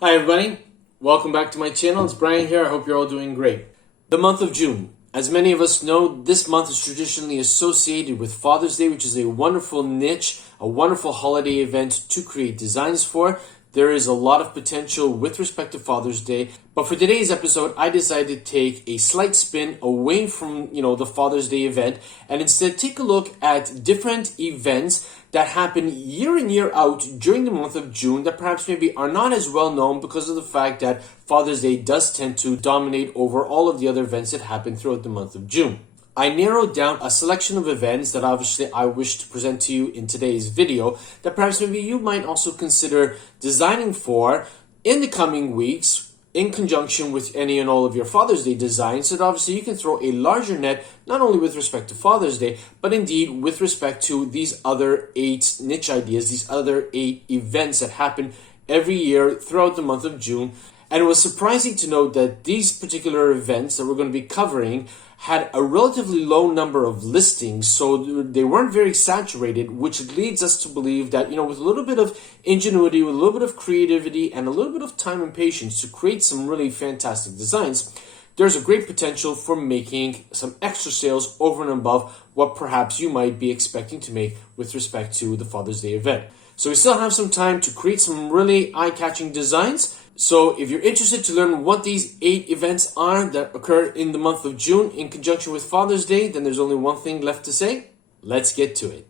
Hi everybody, welcome back to my channel. It's Brian here. I hope you're all doing great. The month of June. As many of us know, this month is traditionally associated with Father's Day, which is a wonderful niche, a wonderful holiday event to create designs for. There is a lot of potential with respect to Father's Day, but for today's episode, I decided to take a slight spin away from, the Father's Day event and instead take a look at different events that happen year in, year out during the month of June that perhaps maybe are not as well known because of the fact that Father's Day does tend to dominate over all of the other events that happen throughout the month of June. I narrowed down a selection of events that obviously I wish to present to you in today's video that perhaps maybe you might also consider designing for in the coming weeks in conjunction with any and all of your Father's Day designs, so that obviously you can throw a larger net not only with respect to Father's Day, but indeed with respect to these other 8 niche ideas, these other 8 events that happen every year throughout the month of June. And it was surprising to note that these particular events that we're going to be covering had a relatively low number of listings, so they weren't very saturated, which leads us to believe that, with a little bit of ingenuity, with a little bit of creativity, and a little bit of time and patience to create some really fantastic designs, there's a great potential for making some extra sales over and above what perhaps you might be expecting to make with respect to the Father's Day event. So we still have some time to create some really eye-catching designs. So if you're interested to learn what these 8 events are that occur in the month of June in conjunction with Father's Day, then there's only one thing left to say. Let's get to it.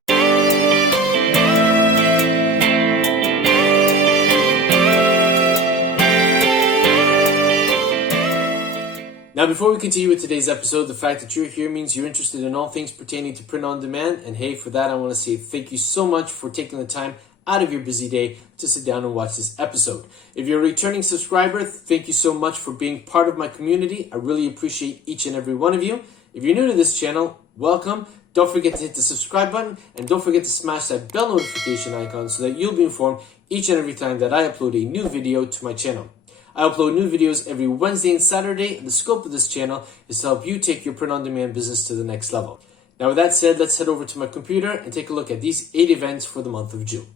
Now, before we continue with today's episode, the fact that you're here means you're interested in all things pertaining to print on demand. And hey, for that, I want to say thank you so much for taking the time out of your busy day to sit down and watch this episode. If you're a returning subscriber, thank you so much for being part of my community. I really appreciate each and every one of you. If you're new to this channel, welcome. Don't forget to hit the subscribe button and don't forget to smash that bell notification icon so that you'll be informed each and every time that I upload a new video to my channel. I upload new videos every Wednesday and Saturday, and the scope of this channel is to help you take your print-on-demand business to the next level. Now, with that said, let's head over to my computer and take a look at these 8 events for the month of June.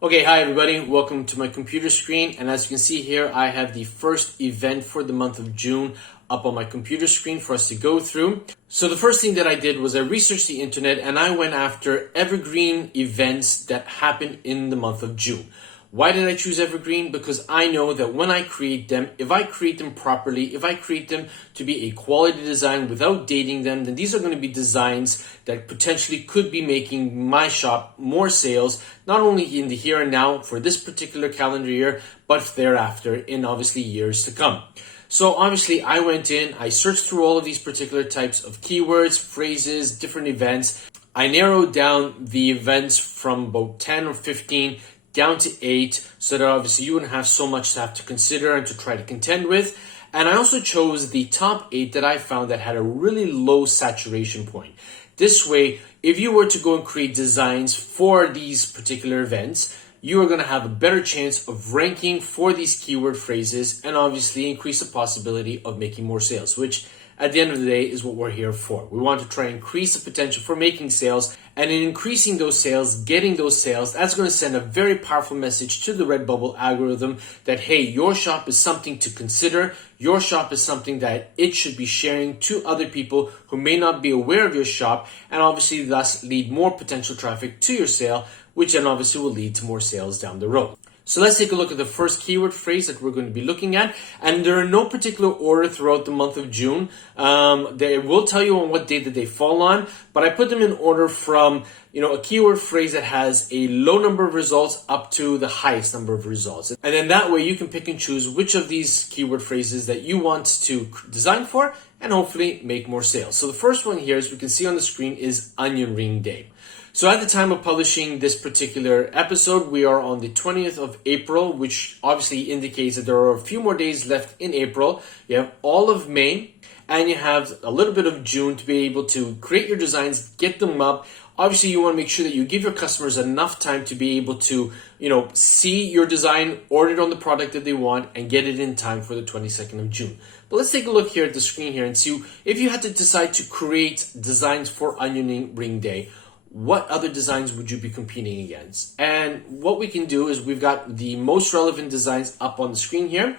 Okay, hi everybody, welcome to my computer screen, and as you can see here, I have the first event for the month of June up on my computer screen for us to go through. So the first thing that I did was I researched the internet and I went after evergreen events that happen in the month of June. Why did I choose evergreen? Because I know that when I create them, if I create them properly, if I create them to be a quality design without dating them, then these are going to be designs that potentially could be making my shop more sales, not only in the here and now for this particular calendar year, but thereafter in obviously years to come. So obviously I went in, I searched through all of these particular types of keywords, phrases, different events. I narrowed down the events from about 10 or 15 down to 8, so that obviously you wouldn't have so much to have to consider and to try to contend with. And I also chose the top 8 that I found that had a really low saturation point. This way, if you were to go and create designs for these particular events, you are going to have a better chance of ranking for these keyword phrases and obviously increase the possibility of making more sales, which at the end of the day is what we're here for. We want to try and increase the potential for making sales, and in increasing those sales, getting those sales, that's going to send a very powerful message to the Redbubble algorithm that, hey, your shop is something to consider. Your shop is something that it should be sharing to other people who may not be aware of your shop, and obviously thus lead more potential traffic to your sale, which then obviously will lead to more sales down the road. So let's take a look at the first keyword phrase that we're going to be looking at. And there are no particular order throughout the month of June. They will tell you on what day that they fall on, but I put them in order from, a keyword phrase that has a low number of results up to the highest number of results. And then that way you can pick and choose which of these keyword phrases that you want to design for and hopefully make more sales. So the first one here, as we can see on the screen, is Onion Ring Day. So at the time of publishing this particular episode, we are on the 20th of April, which obviously indicates that there are a few more days left in April. You have all of May, and you have a little bit of June to be able to create your designs, get them up. Obviously, you want to make sure that you give your customers enough time to be able to, see your design, order it on the product that they want, and get it in time for the 22nd of June. But let's take a look here at the screen here and see if you had to decide to create designs for Onion Ring Day. what other designs would you be competing against? And what we can do is we've got the most relevant designs up on the screen here.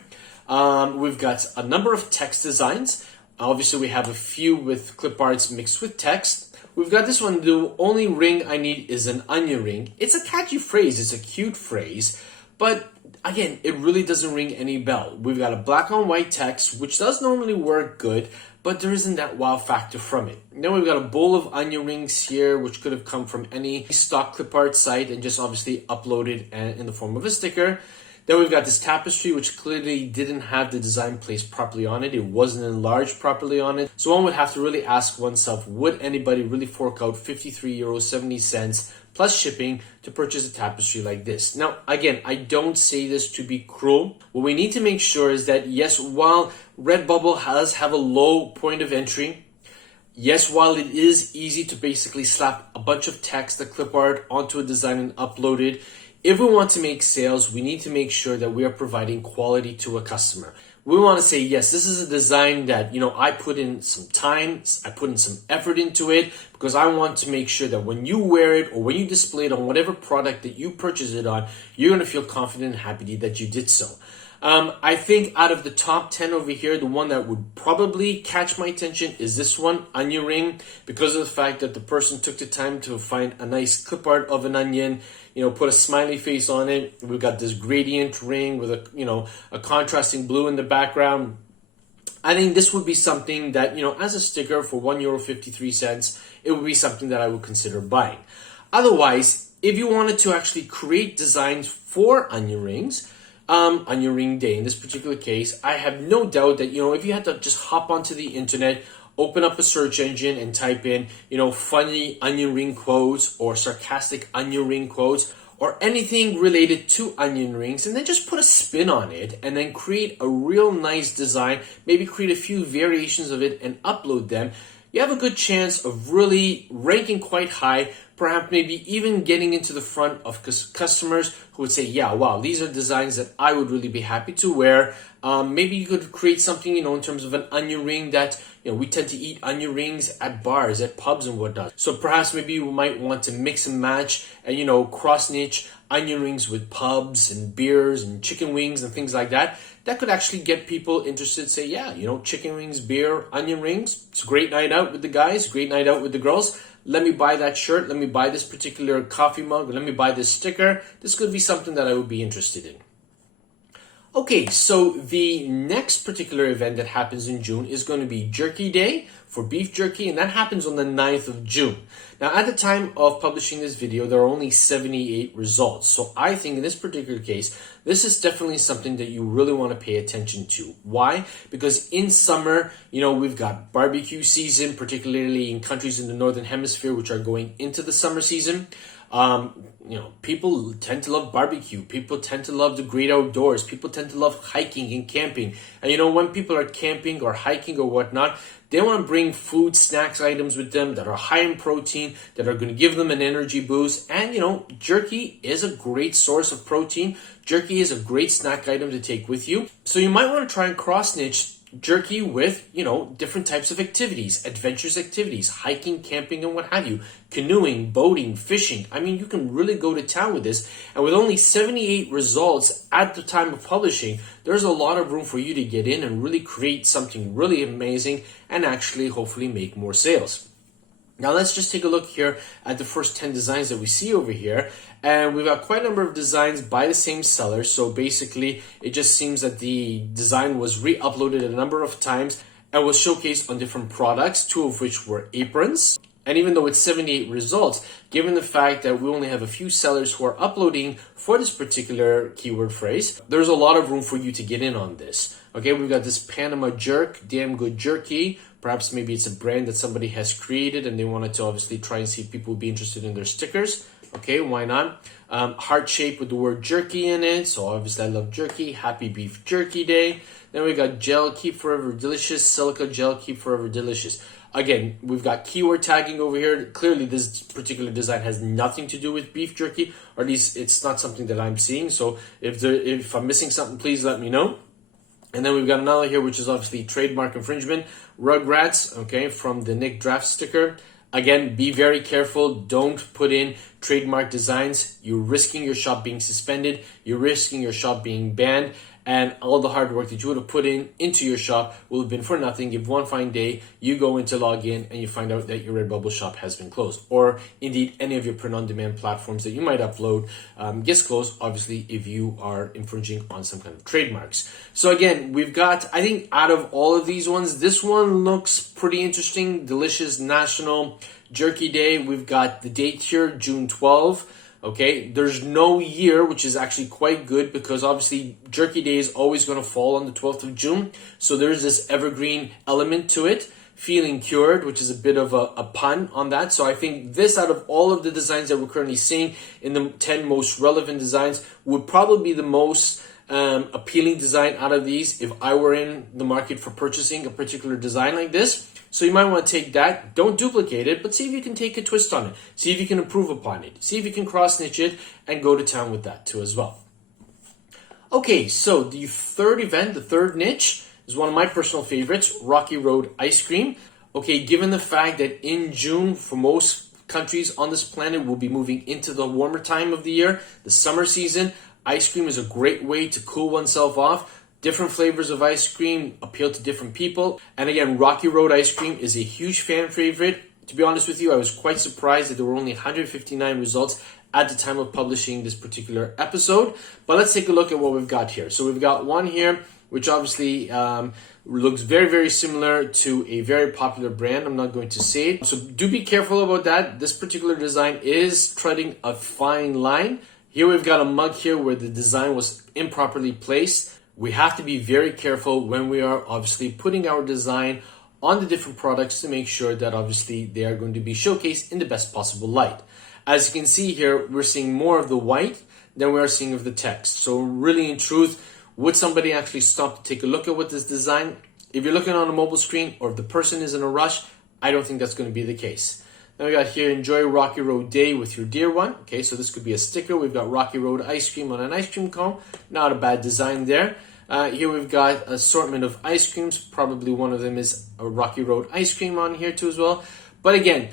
We've got a number of text designs. Obviously, we have a few with clip arts mixed with text. We've got this one, the only ring I need is an onion ring. It's a catchy phrase, it's a cute phrase, but again, it really doesn't ring any bell. We've got a black on white text, which does normally work good, but there isn't that wow factor from it. Then we've got a bowl of onion rings here, which could have come from any stock clip art site and just obviously uploaded in the form of a sticker. Then we've got this tapestry, which clearly didn't have the design placed properly on it. It wasn't enlarged properly on it. So one would have to really ask oneself, would anybody really fork out €53.70 plus shipping to purchase a tapestry like this? Now, again, I don't say this to be cruel. What we need to make sure is that, yes, while Redbubble does have a low point of entry, yes, while it is easy to basically slap a bunch of text, the clip art onto a design and upload it, if we want to make sales, we need to make sure that we are providing quality to a customer. We want to say, yes, this is a design that, I put in some time, I put in some effort into it, because I want to make sure that when you wear it or when you display it on whatever product that you purchase it on, you're going to feel confident and happy that you did so. I think out of the top 10 over here, the one that would probably catch my attention is this one, onion ring, because of the fact that the person took the time to find a nice clip art of an onion, put a smiley face on it. We've got this gradient ring with a contrasting blue in the background. I think this would be something that, as a sticker for €1.53, it would be something that I would consider buying. Otherwise, if you wanted to actually create designs for onion rings, onion ring day in this particular case, I have no doubt that, if you had to just hop onto the internet, open up a search engine and type in, funny onion ring quotes or sarcastic onion ring quotes or anything related to onion rings, and then just put a spin on it and then create a real nice design, maybe create a few variations of it and upload them, you have a good chance of really ranking quite high, perhaps maybe even getting into the front of customers who would say, yeah, wow, these are designs that I would really be happy to wear. Maybe you could create something, in terms of an onion ring that, we tend to eat onion rings at bars, at pubs and whatnot. So perhaps maybe you might want to mix and match and, cross niche onion rings with pubs and beers and chicken wings and things like that. That could actually get people interested, say, yeah, chicken wings, beer, onion rings. It's a great night out with the guys, great night out with the girls. Let me buy that shirt. Let me buy this particular coffee mug. Let me buy this sticker. This could be something that I would be interested in. Okay, so the next particular event that happens in June is going to be Jerky Day for beef jerky, and that happens on the 9th of June. Now, at the time of publishing this video, there are only 78 results. So I think in this particular case, this is definitely something that you really want to pay attention to. Why? Because in summer, we've got barbecue season, particularly in countries in the Northern Hemisphere, which are going into the summer season. People tend to love barbecue. People tend to love the great outdoors. People tend to love hiking and camping. And when people are camping or hiking or whatnot, they want to bring food, snacks, items with them that are high in protein, that are going to give them an energy boost. And, jerky is a great source of protein. Jerky is a great snack item to take with you. So you might want to try and cross-niche jerky with, different types of activities, adventurous activities, hiking, camping, and what have you, canoeing, boating, fishing. I mean, you can really go to town with this. And with only 78 results at the time of publishing, there's a lot of room for you to get in and really create something really amazing and actually hopefully make more sales. Now let's just take a look here at the first 10 designs that we see over here. And we've got quite a number of designs by the same seller. So basically, it just seems that the design was re-uploaded a number of times and was showcased on different products, 2 of which were aprons. And even though it's 78 results, given the fact that we only have a few sellers who are uploading for this particular keyword phrase, there's a lot of room for you to get in on this. Okay, we've got this Panama Jerk, Damn Good Jerky. Perhaps maybe it's a brand that somebody has created and they wanted to obviously try and see if people would be interested in their stickers. Okay, why not? Heart shape with the word jerky in it. So obviously I love jerky. Happy Beef Jerky Day. Then we got gel, keep forever delicious. Silica gel, keep forever delicious. Again, we've got keyword tagging over here. Clearly, this particular design has nothing to do with beef jerky, or at least it's not something that I'm seeing. So if I'm missing something, please let me know. And then we've got another here, which is obviously trademark infringement. Rugrats, okay, from the Nick Draft sticker. Again, be very careful. Don't put in trademark designs. You're risking your shop being suspended. You're risking your shop being banned. And all the hard work that you would have put into your shop will have been for nothing if one fine day you go in to log in and you find out that your Redbubble shop has been closed. Or indeed any of your print-on-demand platforms that you might upload gets closed, obviously, if you are infringing on some kind of trademarks. So again, we've got, I think out of all of these ones, this one looks pretty interesting. Delicious National Jerky Day. We've got the date here, June 12th. Okay, there's no year, which is actually quite good because obviously Jerky Day is always going to fall on the 12th of June. So there's this evergreen element to it. Feeling cured, which is a bit of a pun on that. So I think this, out of all of the designs that we're currently seeing in the 10 most relevant designs, would probably be the most appealing design out of these if I were in the market for purchasing a particular design like this. So you might want to take that, don't duplicate it, but see if you can take a twist on it. See if you can improve upon it. See if you can cross-stitch it and go to town with that too as well. Okay, so the third event, the third niche, is one of my personal favorites, Rocky Road Ice Cream. Okay, given the fact that in June, for most countries on this planet, we'll be moving into the warmer time of the year, the summer season, ice cream is a great way to cool oneself off. Different flavors of ice cream appeal to different people. And again, Rocky Road Ice Cream is a huge fan favorite. To be honest with you, I was quite surprised that there were only 159 results at the time of publishing this particular episode. But let's take a look at what we've got here. So we've got one here, which obviously looks very, very similar to a very popular brand. I'm not going to say it. So do be careful about that. This particular design is treading a fine line. Here we've got a mug here where the design was improperly placed. We have to be very careful when we are obviously putting our design on the different products to make sure that obviously they are going to be showcased in the best possible light. As you can see here, we're seeing more of the white than we are seeing of the text. So really, in truth, would somebody actually stop to take a look at what this design? If you're looking on a mobile screen or if the person is in a rush, I don't think that's going to be the case. Then we got here, enjoy Rocky Road Day with your dear one. Okay, so this could be a sticker. We've got Rocky Road ice cream on an ice cream cone. Not a bad design there. Here we've got assortment of ice creams. Probably one of them is a Rocky Road ice cream on here too as well. But again,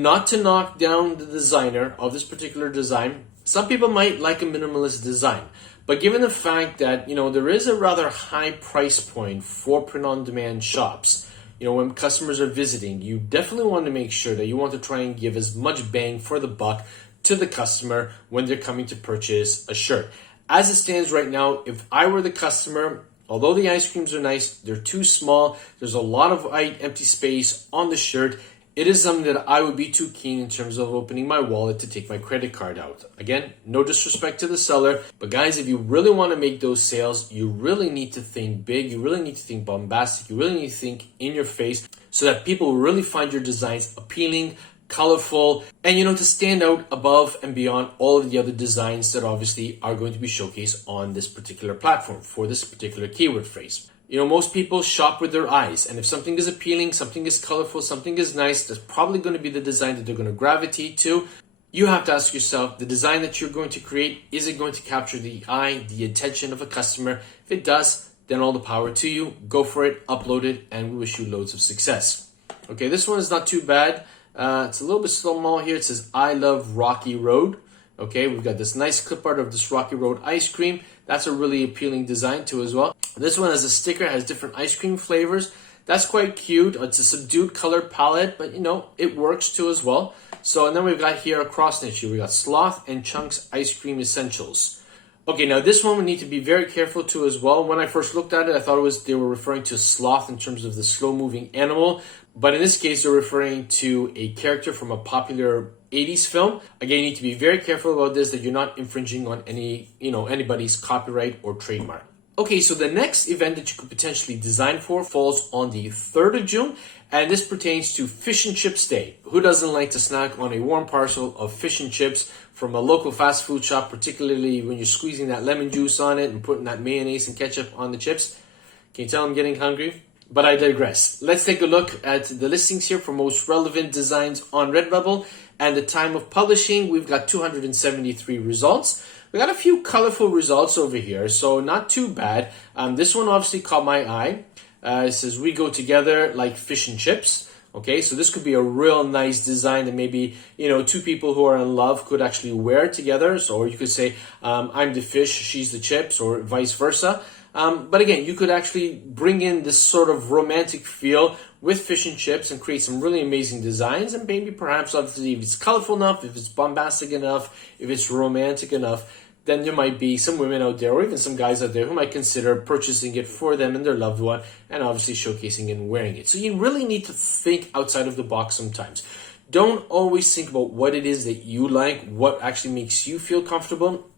not to knock down the designer of this particular design. Some people might like a minimalist design. But given the fact that, there is a rather high price point for print-on-demand shops, when customers are visiting, you definitely want to make sure that you want to try and give as much bang for the buck to the customer when they're coming to purchase a shirt. As it stands right now, if I were the customer, although the ice creams are nice, they're too small, there's a lot of empty space on the shirt, it is something that I would be too keen in terms of opening my wallet to take my credit card out. Again, no disrespect to the seller, but guys, if you really want to make those sales, you really need to think big, you really need to think bombastic, you really need to think in your face so that people really find your designs appealing, colorful, and to stand out above and beyond all of the other designs that obviously are going to be showcased on this particular platform for this particular keyword phrase. Most people shop with their eyes, and if something is appealing, something is colorful, something is nice, that's probably going to be the design that they're going to gravitate to. You have to ask yourself, the design that you're going to create, is it going to capture the eye, the attention of a customer? If it does, then all the power to you. Go for it, upload it, and we wish you loads of success. Okay, this one is not too bad. It's a little bit small here. It says, I love Rocky Road. Okay, we've got this nice clip art of this Rocky Road ice cream. That's a really appealing design too as well. This one has a sticker, has different ice cream flavors. That's quite cute. It's a subdued color palette, but it works too as well. So, and then we've got here a cross stitch. We got Sloth and Chunks Ice Cream Essentials. Okay, now this one we need to be very careful too as well. When I first looked at it, I thought they were referring to sloth in terms of the slow-moving animal. But in this case, they're referring to a character from a popular 80s film. Again, you need to be very careful about this, that you're not infringing on anybody's copyright or trademark. Okay, so the next event that you could potentially design for falls on the 3rd of June, and this pertains to Fish and Chips Day. Who doesn't like to snack on a warm parcel of fish and chips from a local fast food shop, particularly when you're squeezing that lemon juice on it and putting that mayonnaise and ketchup on the chips? Can you tell I'm getting hungry? But I digress. Let's take a look at the listings here for most relevant designs on Redbubble. And the time of publishing, we've got 273 results. We got a few colorful results over here, so not too bad. This one obviously caught my eye. It says, we go together like fish and chips. Okay, so this could be a real nice design that maybe, two people who are in love could actually wear together. So, or you could say, I'm the fish, she's the chips, or vice versa. But again, you could actually bring in this sort of romantic feel with fish and chips and create some really amazing designs. And maybe perhaps, obviously, if it's colorful enough, if it's bombastic enough, if it's romantic enough, then there might be some women out there or even some guys out there who might consider purchasing it for them and their loved one and obviously showcasing and wearing it. So you really need to think outside of the box sometimes. Don't always think about what it is that you like, what actually makes you feel comfortable.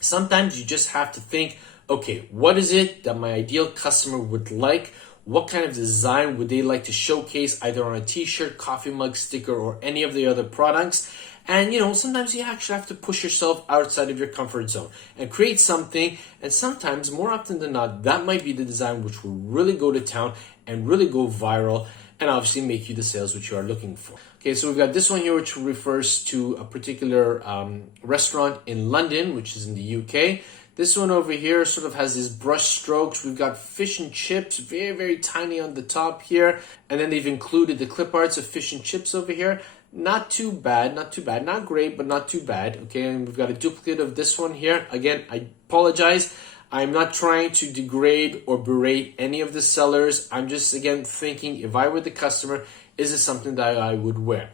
Sometimes you just have to think, okay, what is it that my ideal customer would like? What kind of design would they like to showcase either on a t-shirt, coffee mug, sticker, or any of the other products? And, sometimes you actually have to push yourself outside of your comfort zone and create something. And sometimes, more often than not, that might be the design which will really go to town and really go viral and obviously make you the sales which you are looking for. Okay, so we've got this one here, which refers to a particular restaurant in London, which is in the UK. This one over here sort of has these brush strokes. We've got fish and chips, very, very tiny on the top here. And then they've included the clip arts of fish and chips over here. Not too bad, not great, but not too bad. Okay, and we've got a duplicate of this one here. Again, I apologize. I'm not trying to degrade or berate any of the sellers. I'm just, again, thinking if I were the customer, is this something that I would wear?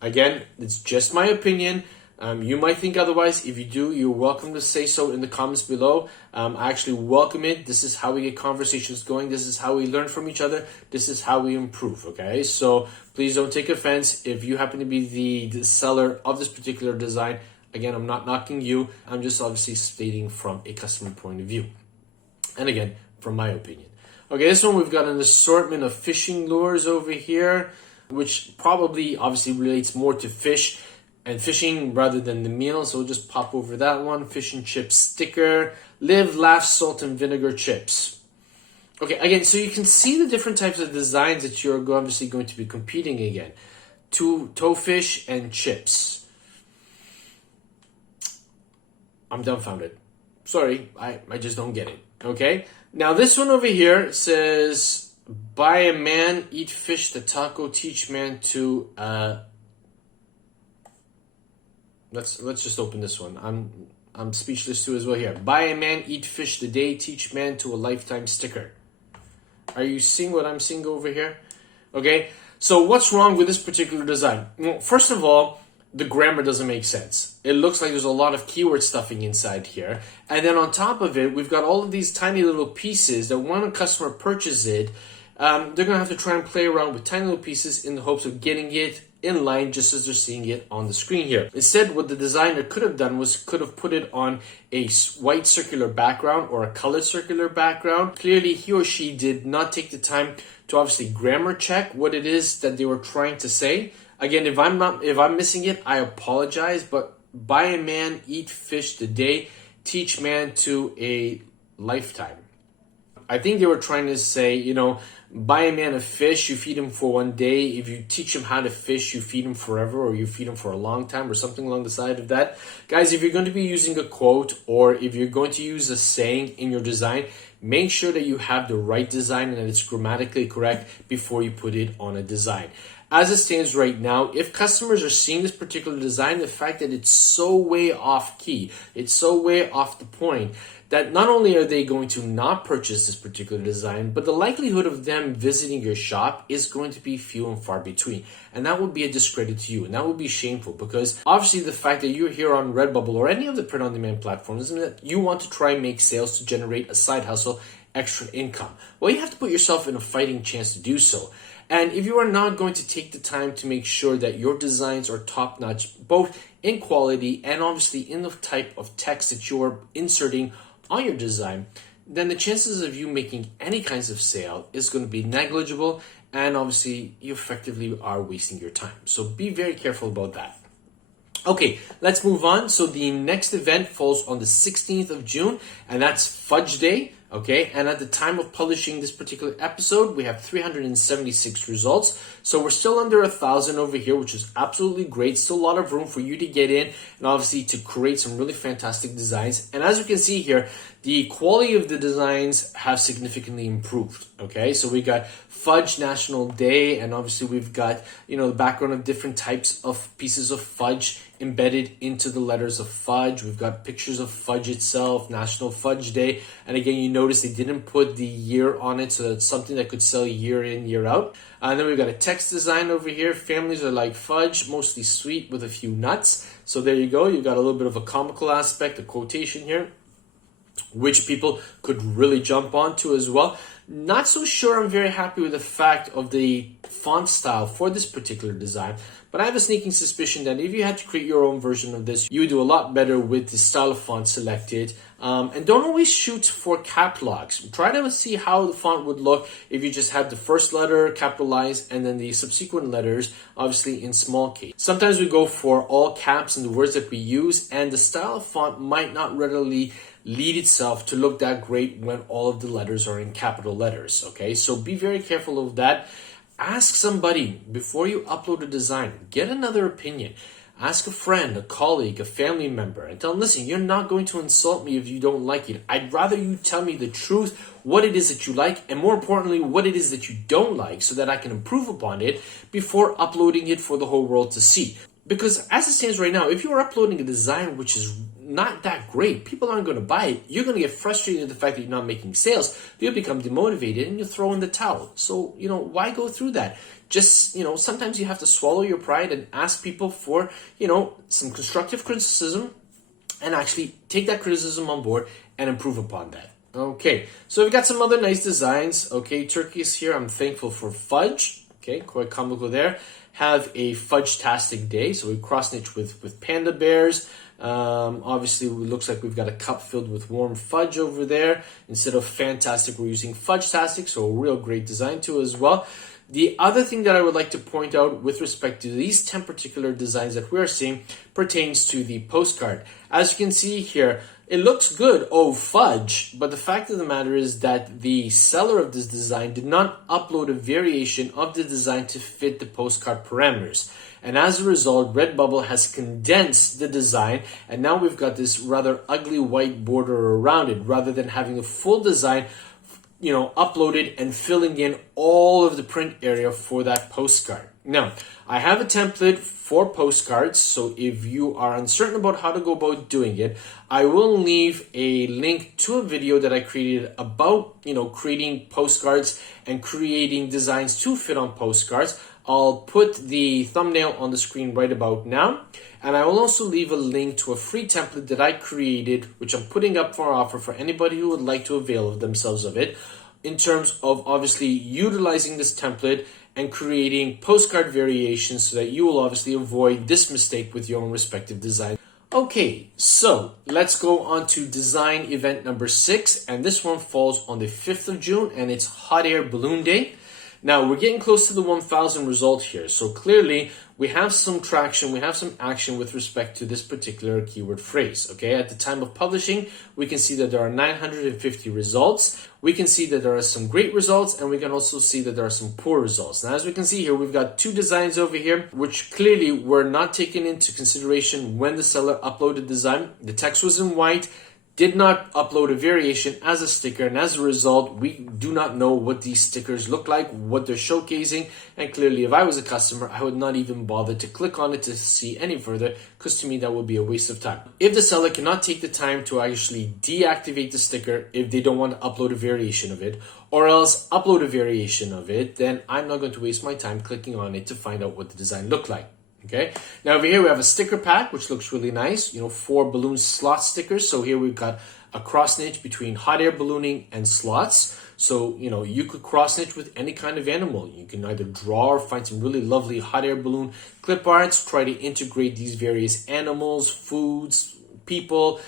Again, it's just my opinion. You might think otherwise. If you do, you're welcome to say so in the comments below. I actually welcome it. This is how we get conversations going. This is how we learn from each other. This is how we improve, okay? So please don't take offense if you happen to be the seller of this particular design. Again, I'm not knocking you. I'm just obviously stating from a customer point of view. And again, from my opinion. Okay, this one we've got an assortment of fishing lures over here, which probably obviously relates more to fish and fishing rather than the meal. So we'll just pop over that one. Fish and chip sticker. Live, laugh, salt and vinegar chips. Okay, again, so you can see the different types of designs that you're obviously going to be competing again. Toefish and chips. I'm dumbfounded. Sorry, I just don't get it. Okay? Now this one over here says, buy a man, eat fish, the taco, teach man to... Let's just open this one. I'm speechless too as well here. Buy a man, eat fish today, teach man to a lifetime sticker. Are you seeing what I'm seeing over here? Okay, so what's wrong with this particular design? Well, first of all, the grammar doesn't make sense. It looks like there's a lot of keyword stuffing inside here. And then on top of it, we've got all of these tiny little pieces that when a customer purchases it, they're going to have to try and play around with tiny little pieces in the hopes of getting it in line just as they're seeing it on the screen here. Instead, what the designer could have done was could have put it on a white circular background or a colored circular background. Clearly, he or she did not take the time to obviously grammar check what it is that they were trying to say. Again, if I'm missing it, I apologize, but buy a man, eat fish today, teach man to a lifetime. I think they were trying to say, buy a man a fish, you feed him for one day. If you teach him how to fish, you feed him forever, or you feed him for a long time, or something along the side of that. Guys, if you're going to be using a quote, or if you're going to use a saying in your design, make sure that you have the right design and that it's grammatically correct before you put it on a design. As it stands right now, if customers are seeing this particular design, the fact that it's so way off key, it's so way off the point, that not only are they going to not purchase this particular design, but the likelihood of them visiting your shop is going to be few and far between. And that would be a discredit to you, and that would be shameful, because obviously the fact that you're here on Redbubble or any of the print-on-demand platforms is that you want to try and make sales to generate a side hustle, extra income. Well, you have to put yourself in a fighting chance to do so. And if you are not going to take the time to make sure that your designs are top-notch, both in quality and obviously in the type of text that you're inserting on your design, then the chances of you making any kinds of sale is going to be negligible, and obviously you effectively are wasting your time. So be very careful about that. Okay, let's move on. So the next event falls on the 16th of June, and that's Fudge Day. Okay, and at the time of publishing this particular episode, we have 376 results. So we're still under 1,000 over here, which is absolutely great. Still a lot of room for you to get in and obviously to create some really fantastic designs. And as you can see here, the quality of the designs have significantly improved. Okay, so we got fudge National Day, and obviously we've got, the background of different types of pieces of fudge embedded into the letters of fudge. We've got pictures of fudge itself, National Fudge Day. And again, you notice they didn't put the year on it, so that's something that could sell year in, year out. And then we've got a text design over here. Families are like fudge, mostly sweet with a few nuts. So there you go. You've got a little bit of a comical aspect, a quotation here, which people could really jump onto as well. Not so sure I'm very happy with the fact of the font style for this particular design, but I have a sneaking suspicion that if you had to create your own version of this, you would do a lot better with the style of font selected. And don't always shoot for cap locks. Try to see how the font would look if you just had the first letter capitalized and then the subsequent letters obviously in small case. Sometimes we go for all caps in the words that we use, and the style of font might not readily lead itself to look that great when all of the letters are in capital letters. Okay, so be very careful of that. Ask somebody before you upload a design. Get another opinion. Ask a friend, a colleague, a family member, and tell them, listen, you're not going to insult me if you don't like it. I'd rather you tell me the truth, what it is that you like, and more importantly, what it is that you don't like, so that I can improve upon it before uploading it for the whole world to see. Because as it stands right now, if you're uploading a design which is not that great, people aren't going to buy it. You're going to get frustrated at the fact that you're not making sales. You'll become demotivated and you throw in the towel. So, why go through that? Just, sometimes you have to swallow your pride and ask people for, some constructive criticism, and actually take that criticism on board and improve upon that. Okay, so we've got some other nice designs. Okay, turkeys here. I'm thankful for fudge. Okay, quite comical there. Have a fudge-tastic day. So we cross-stitch with panda bears. Obviously, it looks like we've got a cup filled with warm fudge over there. Instead of fantastic, we're using fudge-tastic, so a real great design too as well. The other thing that I would like to point out with respect to these 10 particular designs that we're seeing pertains to the postcard. As you can see here, it looks good, oh fudge, but the fact of the matter is that the seller of this design did not upload a variation of the design to fit the postcard parameters. And as a result, Redbubble has condensed the design, and now we've got this rather ugly white border around it, rather than having a full design uploaded and filling in all of the print area for that postcard. Now, I have a template for postcards, so if you are uncertain about how to go about doing it, I will leave a link to a video that I created about, creating postcards and creating designs to fit on postcards. I'll put the thumbnail on the screen right about now. And I will also leave a link to a free template that I created, which I'm putting up for offer for anybody who would like to avail of themselves of it, in terms of obviously utilizing this template and creating postcard variations so that you will obviously avoid this mistake with your own respective design. Okay, so let's go on to design event number 6, and this one falls on the 5th of June, and it's Hot Air Balloon Day. Now, we're getting close to the 1,000 result here, so clearly we have some traction, we have some action with respect to this particular keyword phrase, okay? At the time of publishing, we can see that there are 950 results. We can see that there are some great results, and we can also see that there are some poor results. Now, as we can see here, we've got 2 designs over here, which clearly were not taken into consideration when the seller uploaded design. The text was in white, did not upload a variation as a sticker, and as a result, we do not know what these stickers look like, what they're showcasing, and clearly if I was a customer, I would not even bother to click on it to see any further, because to me that would be a waste of time. If the seller cannot take the time to actually deactivate the sticker if they don't want to upload a variation of it, or else upload a variation of it, then I'm not going to waste my time clicking on it to find out what the design looked like. Okay, now over here we have a sticker pack, which looks really nice, 4 balloon slot stickers. So here we've got a cross stitch between hot air ballooning and slots. So, you could cross stitch with any kind of animal. You can either draw or find some really lovely hot air balloon clip arts, try to integrate these various animals, foods, people,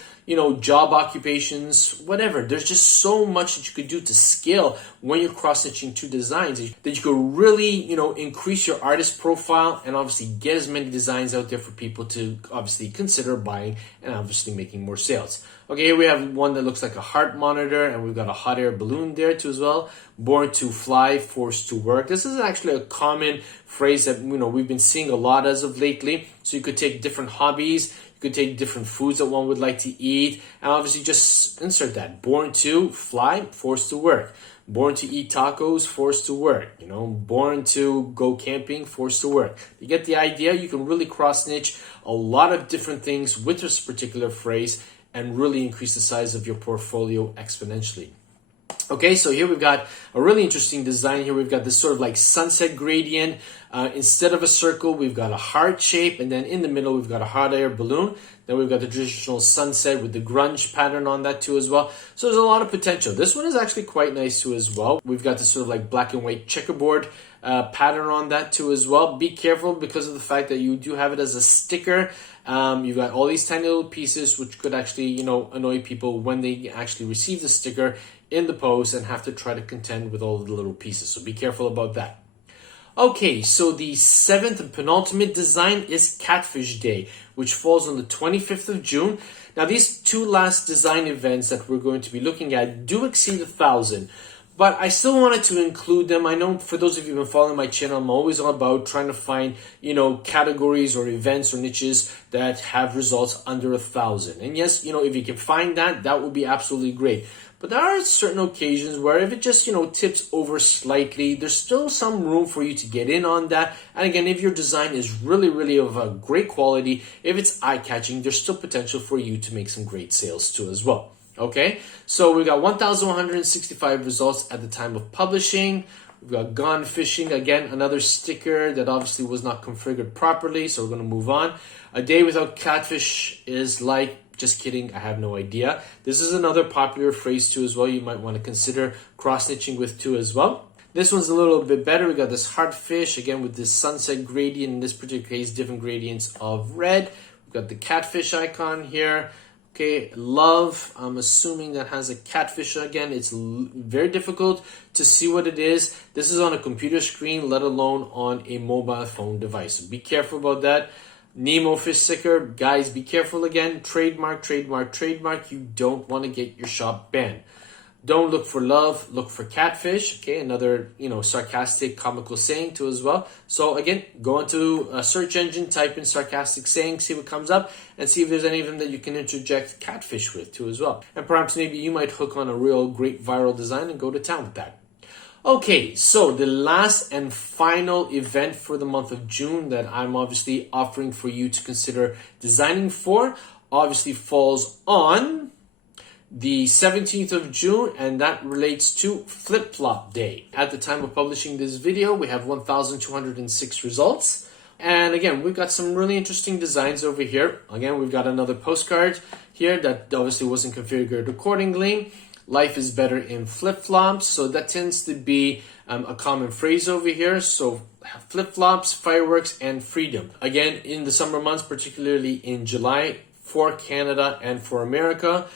job occupations, whatever. There's just so much that you could do to scale when you're cross-stitching 2 designs that you could really, increase your artist profile and obviously get as many designs out there for people to obviously consider buying and obviously making more sales. Okay, here we have one that looks like a heart monitor, and we've got a hot air balloon there too as well. Born to fly, forced to work. This is actually a common phrase that we've been seeing a lot as of lately. So you could take different hobbies, You could take different foods that one would like to eat, and obviously just insert that. Born to fly, forced to work. Born to eat tacos, forced to work. Born to go camping, forced to work. You get the idea? You can really cross-niche a lot of different things with this particular phrase and really increase the size of your portfolio exponentially. Okay, so here we've got a really interesting design. Here we've got this sort of like sunset gradient. Instead of a circle, we've got a heart shape, and then in the middle, we've got a hot air balloon. Then we've got the traditional sunset with the grunge pattern on that too as well. So there's a lot of potential. This one is actually quite nice too as well. We've got this sort of like black and white checkerboard pattern on that too as well. Be careful because of the fact that you do have it as a sticker. You've got all these tiny little pieces which could actually, annoy people when they actually receive the sticker in the post and have to try to contend with all the little pieces. So be careful about that. Okay, so the seventh and penultimate design is Catfish Day, which falls on the 25th of June. Now, these two last design events that we're going to be looking at do exceed 1,000, but I still wanted to include them. I know for those of you who've been following my channel, I'm always all about trying to find, categories or events or niches that have results under 1,000. And yes, if you can find that, that would be absolutely great. But there are certain occasions where if it just, tips over slightly, there's still some room for you to get in on that. And again, if your design is really, really of a great quality, if it's eye-catching, there's still potential for you to make some great sales too as well. Okay, so we got 1,165 results at the time of publishing. We've got Gone Fishing, again, another sticker that obviously was not configured properly, so we're going to move on. A day without catfish is like, just kidding, I have no idea. This is another popular phrase too as well. You might want to consider cross-niching with too as well. This one's a little bit better. We got this heart fish, again with this sunset gradient, in this particular case, different gradients of red. We've got the catfish icon here. Okay, love, I'm assuming that has a catfish again. It's very difficult to see what it is. This is on a computer screen, let alone on a mobile phone device. So be careful about that. Nemo fish sticker, guys, be careful again. Trademark, trademark, trademark. You don't want to get your shop banned. Don't look for love, look for catfish. Okay, another, sarcastic, comical saying too as well. So again, go into a search engine, type in sarcastic saying, see what comes up, and see if there's any of them that you can interject catfish with too as well. And perhaps maybe you might hook on a real great viral design and go to town with that. Okay, so the last and final event for the month of June that I'm obviously offering for you to consider designing for obviously falls on the 17th of June, and that relates to Flip-Flop Day. At the time of publishing this video, we have 1,206 results. And again, we've got some really interesting designs over here. Again, we've got another postcard here that obviously wasn't configured accordingly. Life is better in flip-flops, so that tends to be a common phrase over here. So flip-flops, fireworks, and freedom. Again, in the summer months, particularly in July, for Canada and for America,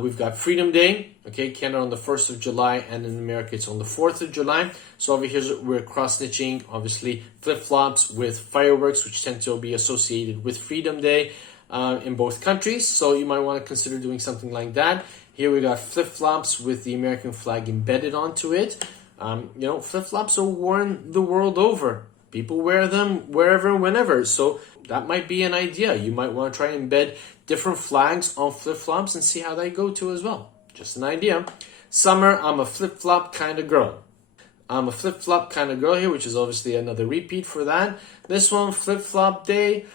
we've got Freedom Day. Okay, Canada on the 1st of July, and in America it's on the 4th of July. So over here we're cross-stitching, obviously, flip-flops with fireworks, which tend to be associated with Freedom Day in both countries. So you might want to consider doing something like that. Here we got flip-flops with the American flag embedded onto it. Flip-flops are worn the world over. People wear them wherever and whenever. So that might be an idea. You might want to try and embed different flags on flip-flops and see how they go too as well. Just an idea. Summer, I'm a flip-flop kind of girl. I'm a flip-flop kind of girl here, which is obviously another repeat for that. This one, Flip-Flop Day.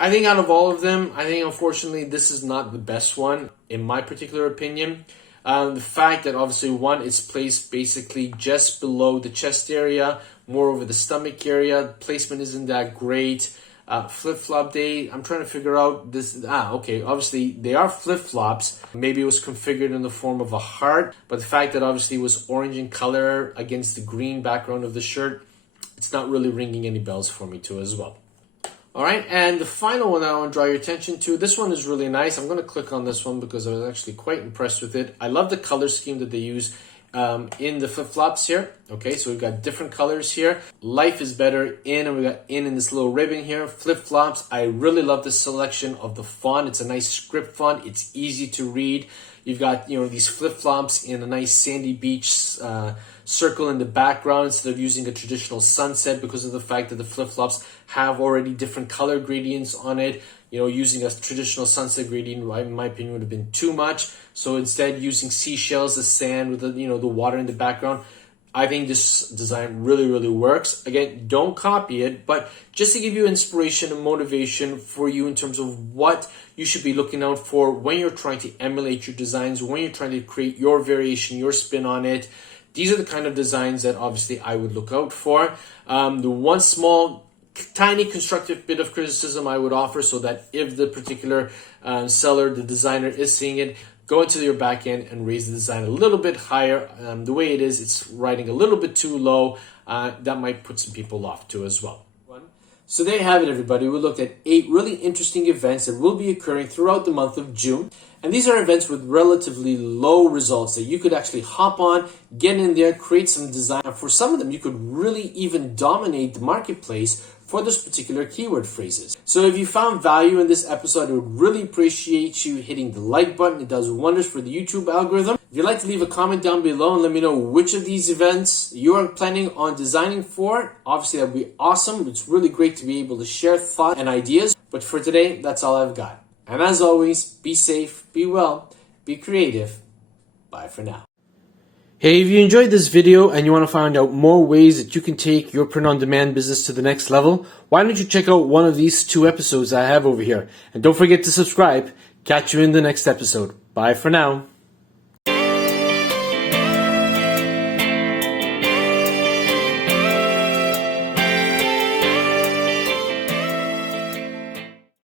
I think out of all of them, I think unfortunately this is not the best one, in my particular opinion. The fact that obviously one is placed basically just below the chest area, more over the stomach area. Placement isn't that great. Flip-flop day, I'm trying to figure out this. Okay, obviously they are flip-flops. Maybe it was configured in the form of a heart, but the fact that obviously it was orange in color against the green background of the shirt, it's not really ringing any bells for me too as well. All right, and the final one that I want to draw your attention to, this one is really nice. I'm going to click on this one because I was actually quite impressed with it. I love the color scheme that they use in the flip-flops here. Okay, so we've got different colors here. Life is better in, and we got in this little ribbon here. Flip-flops, I really love the selection of the font. It's a nice script font. It's easy to read. You've got, these flip-flops in a nice sandy beach circle in the background instead of using a traditional sunset, because of the fact that the flip-flops have already different color gradients on it. Using a traditional sunset gradient, in my opinion, would have been too much. So instead, using seashells as sand with the water in the background, I think this design really, really works. Again, don't copy it, but just to give you inspiration and motivation for you in terms of what you should be looking out for when you're trying to emulate your designs, when you're trying to create your variation, your spin on it. These are the kind of designs that obviously I would look out for. The one small, tiny constructive bit of criticism I would offer, so that if the particular seller, the designer, is seeing it, go into your back end and raise the design a little bit higher. The way it is, it's writing a little bit too low. That might put some people off too as well. So there you have it, everybody. We looked at 8 really interesting events that will be occurring throughout the month of June. And these are events with relatively low results that you could actually hop on, get in there, create some design. And for some of them, you could really even dominate the marketplace for those particular keyword phrases. So if you found value in this episode, I would really appreciate you hitting the like button. It does wonders for the YouTube algorithm. If you'd like to leave a comment down below and let me know which of these events you are planning on designing for, obviously that would be awesome. It's really great to be able to share thoughts and ideas. But for today, that's all I've got. And as always, be safe, be well, be creative. Bye for now. Hey, if you enjoyed this video and you want to find out more ways that you can take your print-on-demand business to the next level, why don't you check out one of these 2 episodes I have over here. And don't forget to subscribe. Catch you in the next episode. Bye for now.